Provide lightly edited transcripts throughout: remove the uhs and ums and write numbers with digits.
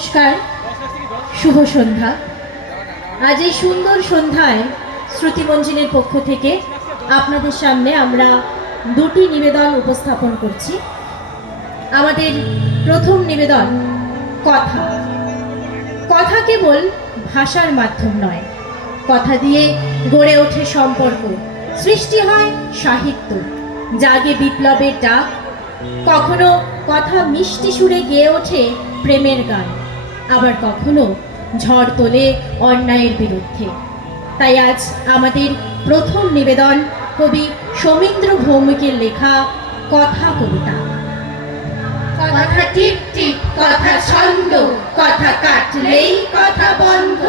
নমস্কার, শুভ সন্ধ্যা। আজ এই সুন্দর সন্ধ্যায় শ্রুতিমঞ্জিনের পক্ষ থেকে আপনাদের সামনে আমরা দুটি নিবেদন উপস্থাপন করছি। আমাদের প্রথম নিবেদন কথা। কথা কেবল ভাষার মাধ্যম নয়, কথা দিয়ে গড়ে ওঠে সম্পর্ক, সৃষ্টি হয় সাহিত্য, জাগে বিপ্লবের ডাক। কখনো কথা মিষ্টি সুরে গেয়ে ওঠে প্রেমের গান, আবার কখনো ঝড় তোলে অন্যায়ের বিরুদ্ধে। তাই আজ আমাদের প্রথম নিবেদন কবি সৌমিত্র ভৌমিকের লেখা কথা কবিতা। কথা টিপ টিপ, কথা ছন্দ, কথা কাটলেই কথা বন্ধ,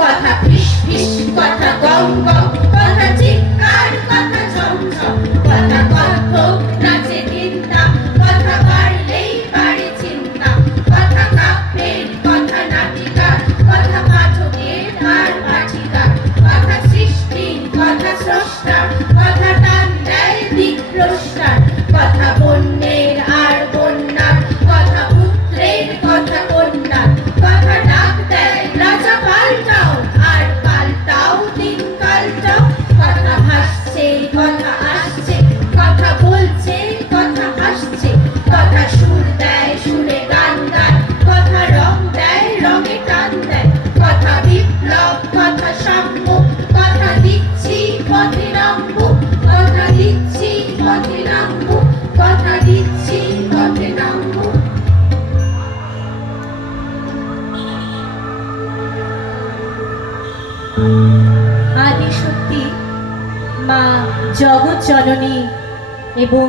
কথা ফিস ফিস, কথা গম গম, কথা চিৎকার, কথা ঝমঝম, কথা কত্থক নাচে চিন্তা, কথা বাড়লেই বাড়ে চিন্তা, কথা কাব্যের, কথা নাটিকার, কথা পাঠকের আর পাঠিকার, কথা সৃষ্টির, কথা স্রষ্টার, কথা টান দেয় দিকভ্রষ্টার, কথা বন্যের আর বন্যার, কথা পুত্রের, কথা কন্যার, কথা ডাক দেয় রাজা পাল্টাও আর পাল্টাও দিন কালটাও, কথা ভাসছে, কথা আসছে, কথা বলছে, কথা হাসছে, কথা সুর দেয় সুরে গান গায়, কথা রং দেয় রঙে টান দেয়, কথা বিপ্লব, কথা সাম্য, কথা দিচ্ছি পথে নামবো, কথা দিচ্ছি পথে নামবো, কথা দিচ্ছি পথে নামবো। আদি শক্তি মা জগৎ জননী এবং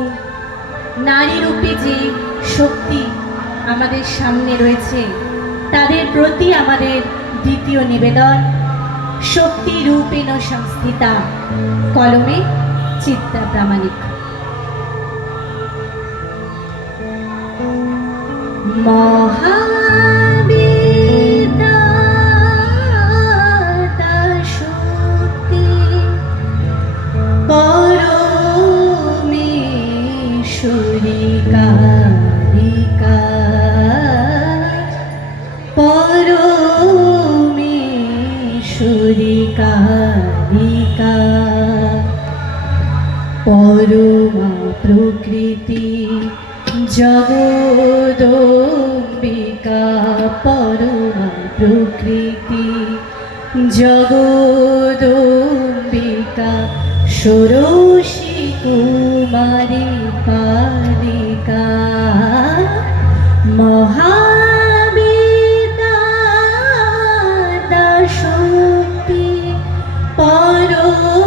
নারী রূপে যে শক্তি আমাদের সামনে রয়েছে, তাদের প্রতি আমাদের দ্বিতীয় নিবেদন শক্তি রূপেণ সংস্থিতা, কলমে চিত্তা প্রামাণিক। মহাবিদাতা শক্তি পরমেশ্বরী কারিকা, পরমেশ্বরী কারিকা, পরমা প্রকৃতি জগদম্বিকা, পরমা প্রকৃতি জগদম্বিকা, ষোড়শী কুমারী পালিকা, মহাবিদাতা শক্তি পরমেশ্বরী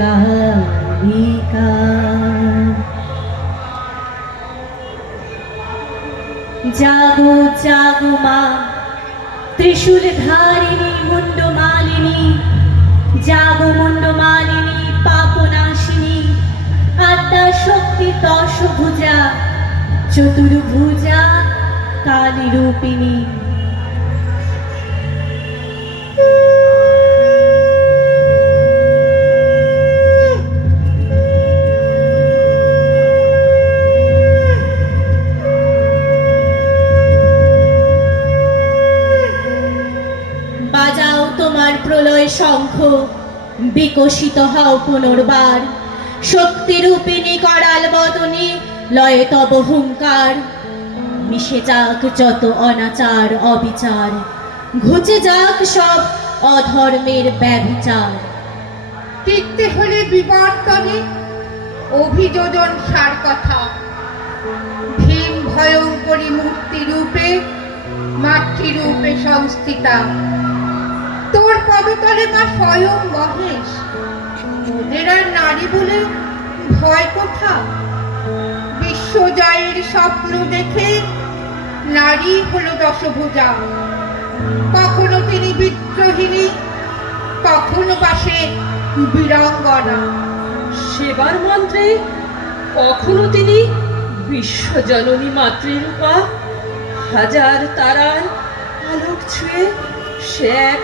কারিকা। জাগো জাগো মা ত্রিশূল ধারিণী মুন্ডমালিনী, জাগো মুন্ডমালিনী পাপনাশিনী, আদ্যা শক্তি দশভুজা, চতুর্ভুজা কালী রূপিণী। বাজাও তোমার প্রলয় শঙ্খ, বিকশিত হও পুনর্বার, শক্তি রূপিণী করাল বদনী, লয়ে তব হুঙ্কার। মিশে যাক যত অনাচার অবিচার, ঘুচে যাক সব অধর্মের ব্যভিচার। টিকতে হলে বিবর্তনে অভিযোজন সার কথা, ভীম ভয়ঙ্করী মূর্তি রূপে মাতৃরূপে সংস্থিতা, তোর পদতলে মা স্বয়ং মহেশ, ওদের আর নারী বলে ভয় কোথা। বিশ্বজয়ের স্বপ্ন দেখে নারী হলো দশভুজা, কখনো তিনি বিদ্রোহিণী, কখনো পাশে বীরাঙ্গনা। সেবার মন্ত্রে কখনো তিনি বিশ্বজননী মাতৃরূপা, হাজার তারার আলোক ছুঁয়ে সে এক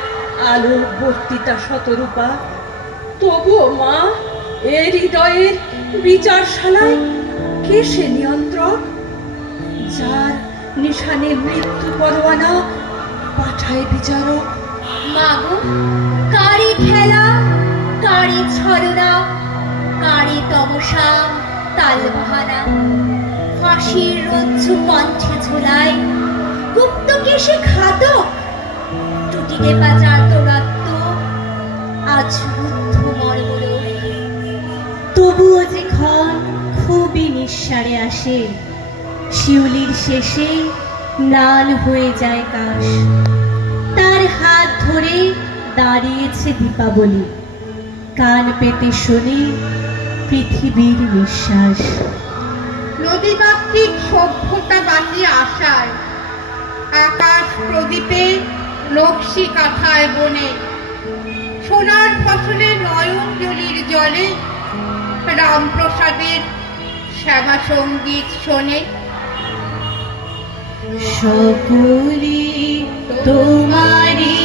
আলোকবর্তিতা শতরূপা। তবুও মা এ হৃদয়ের বিচারশালায় কে সে নিয়ন্ত্রক, যার নিশানে মৃত্যু পরোয়ানা পাঠায় বিচারক। মাগো, কারি খেলা, কারি ছলনা, কারি তমসা তালবাহানা, ফাঁসির রজ্জু কণ্ঠে ঝোলায়, গুপ্ত কেশে ঘাতক, টুটিতে বাজার দৌরাত্ম, আজ রুদ্ধ মর্মরোয়। তবুও যে ক্ষণ খুবই নিঃসারে আসে, শিউলির শেষে লাল হয়ে যায় কাশ। তার হাত ধরে দাঁড়িয়েছে দীপাবলি, কান পেতে শোনে পৃথিবীর নিঃশ্বাস। নদীমাতৃক সভ্যতা বাঁচিয়ে আসায় আকাশ প্রদীপে নকশি কাঁথায় বনে, সোনার ফসলে নয়ন জলির জলে রামপ্রসাদের শ্যামা সঙ্গীত শোনে। সকলে তোমারি